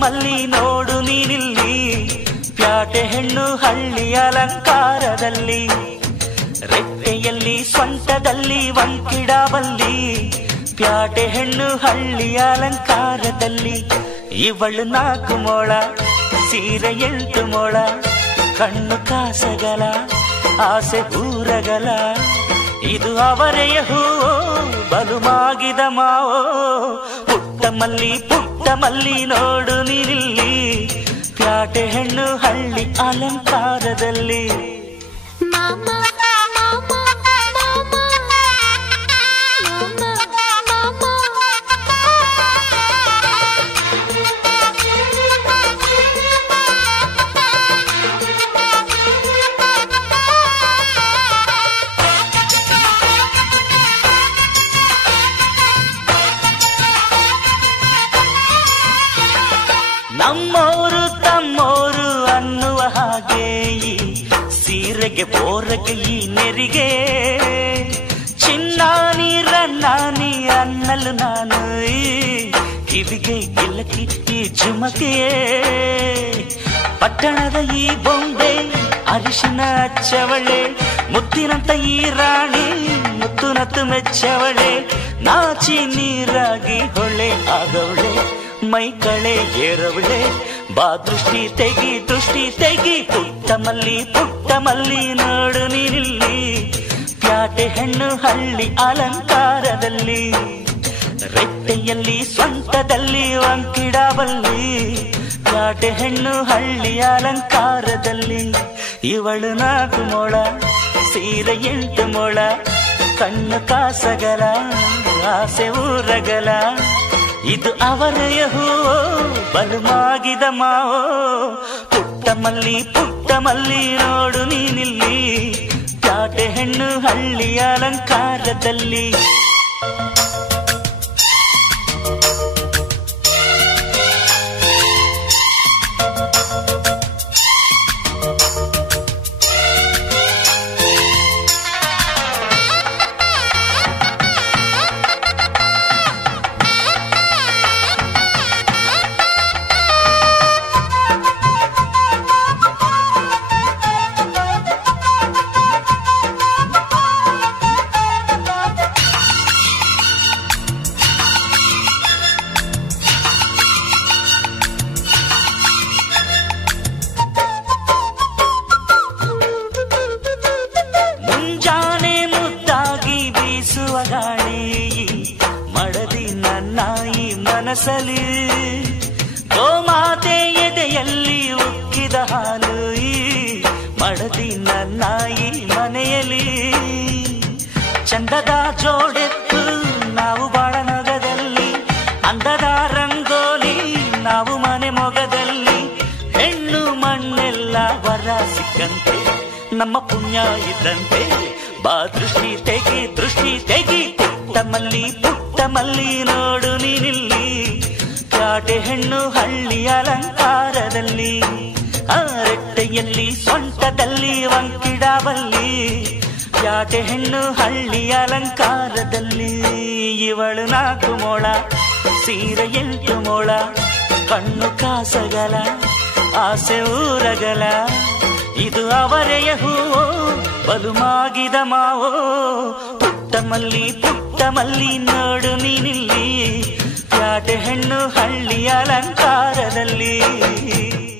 ಮಲ್ಲಿ ನೋಡು ನೀನಿಲ್ಲಿ, ಪ್ಯಾಟೆ ಹೆಣ್ಣು ಹಳ್ಳಿ ಅಲಂಕಾರದಲ್ಲಿ, ರೆಟ್ಟೆಯಲ್ಲಿ ಸ್ವಂಟದಲ್ಲಿ ವಂಕಿಡಬಲ್ಲಿ, ಪ್ಯಾಟೆ ಹೆಣ್ಣು ಹಳ್ಳಿ ಅಲಂಕಾರದಲ್ಲಿ. ಇವಳು 4 ಮೊಳ ಸೀರೆ 8 ಮೊಳ, ಕಣ್ಣು ಕಾಸಗಲ ಆಸೆ ಊರಗಲ, ಇದು ಅವರೆಯ ಹೂವೋ ಬಲುಮಾಗಿದ ಮಾವೋ. ಪುಟ್ಟ ಮಲ್ಲಿ ನೋಡು ನೀನಿಲ್ಲಿ, ಪ್ಯಾಟೆ ಹೆಣ್ಣು ಹಳ್ಳಿ ಅಲಂಕಾರದಲ್ಲಿ. ನಮ್ಮೋರು ತಮ್ಮೋರು ಅನ್ನುವ ಹಾಗೆ ಈ ಸೀರೆಗೆ ಬೋರಗೆ ಈ ನೆರಿಗೆ, ಚಿನ್ನಾನಿ ರನ್ನಾನಿ ಅನ್ನಲು ನಾನು ಈ ಕಿವಿಗೆ ಗಿಲಕಿ ಈ ಜುಮಕೆಯೇ. ಪಟ್ಟಣದ ಈ ಬೊಂಬೆ ಅರಿಶಿನ ಹಚ್ಚವಳೆ, ಮುತ್ತಿನಂತ ಈ ರಾಣಿ ಮುತ್ತು ನತ್ತು ಮೆಚ್ಚವಳೆ, ನಾಚಿ ನೀರಾಗಿ ಹೊಳೆ ಆಗವಳೆ, ಮೈ ಕಳೆ ಏರವಳೆ, ಬಾ ದೃಷ್ಟಿ ತೆಗಿ. ಪುಟ್ಟ ಮಲ್ಲಿ ನೋಡು ನೀನಿಲ್ಲಿ, ಪ್ಯಾಟೆ ಹೆಣ್ಣು ಹಳ್ಳಿ ಅಲಂಕಾರದಲ್ಲಿ, ರೆಟ್ಟೆಯಲ್ಲಿ ಸ್ವಂಟದಲ್ಲಿ ವಂಕಿಡಬಲ್ಲಿ, ಪ್ಯಾಟೆ ಹೆಣ್ಣು ಹಳ್ಳಿ ಅಲಂಕಾರದಲ್ಲಿ. ಇವಳು 4 ಮೊಳ ಸೀರೆ 8 ಮೊಳ, ಕಣ್ಣು ಕಾಸಗಲ ಆಸೆ ಊರಗಲ, ಇದು ಅವರೆಯ ಹೂವೋ ಬಲುಮಾಗಿದ ಮಾವೋ. ಪುಟ್ಟ ಮಲ್ಲಿ ನೋಡು ನೀನಿಲ್ಲಿ, ಪ್ಯಾಟೆ ಹೆಣ್ಣು ಹಳ್ಳಿ ಅಲಂಕಾರದಲ್ಲಿ. ಗಾಳಿ ಮಡದಿ ನನ್ನಾಯಿ ಮನಸಲಿ, ಗೋಮಾತೆ ಎದೆಯಲ್ಲಿ ಉಕ್ಕಿದ ಹಾಲು ಈ ಮಡದಿ ನನ್ನಾಯಿ ಮನೆಯಲ್ಲಿ. ಚಂದದ ಜೋಡೆತ್ತು ನಾವು ಬಾಳ ನಗದಲ್ಲಿ, ಅಂದದ ರಂಗೋಲಿ ನಾವು ಮನೆ ಮೊಗದಲ್ಲಿ, ಹೆಣ್ಣು ಮಣ್ಣೆಲ್ಲ ವರ ಸಿಕ್ಕಂತೆ ನಮ್ಮ ಪುಣ್ಯ ಇದ್ದಂತೆ, ಬಾ ದೃಷ್ಟಿ ತೆಗಿ. ಪುಟ್ಟ ಮಲ್ಲಿ ನೋಡು ನೀನಿಲ್ಲಿ, ಪ್ಯಾಟೆ ಹೆಣ್ಣು ಹಳ್ಳಿ ಅಲಂಕಾರದಲ್ಲಿ, ರೆಟ್ಟೆಯಲ್ಲಿ ಸೊಂಟದಲ್ಲಿ ವಂಕಿಡಬಲ್ಲಿ, ಪ್ಯಾಟೆ ಹೆಣ್ಣು ಹಳ್ಳಿ ಅಲಂಕಾರದಲ್ಲಿ. ಇವಳು 4 ಮೊಳ ಸೀರೆ 8 ಮೊಳ, ಕಣ್ಣು ಕಾಸಗಲ ಆಸೆ ಊರಗಲ, ಇದು ಅವರೆಯ ಹೂವೋ ಬಲುಮಾಗಿದ ಮಾವೋ. ಪುಟ್ಟ ಮಲ್ಲಿ ನೋಡು ನೀನಿಲ್ಲಿ, ಪ್ಯಾಟೆ ಹೆಣ್ಣು ಹಳ್ಳಿ ಅಲಂಕಾರದಲ್ಲಿ.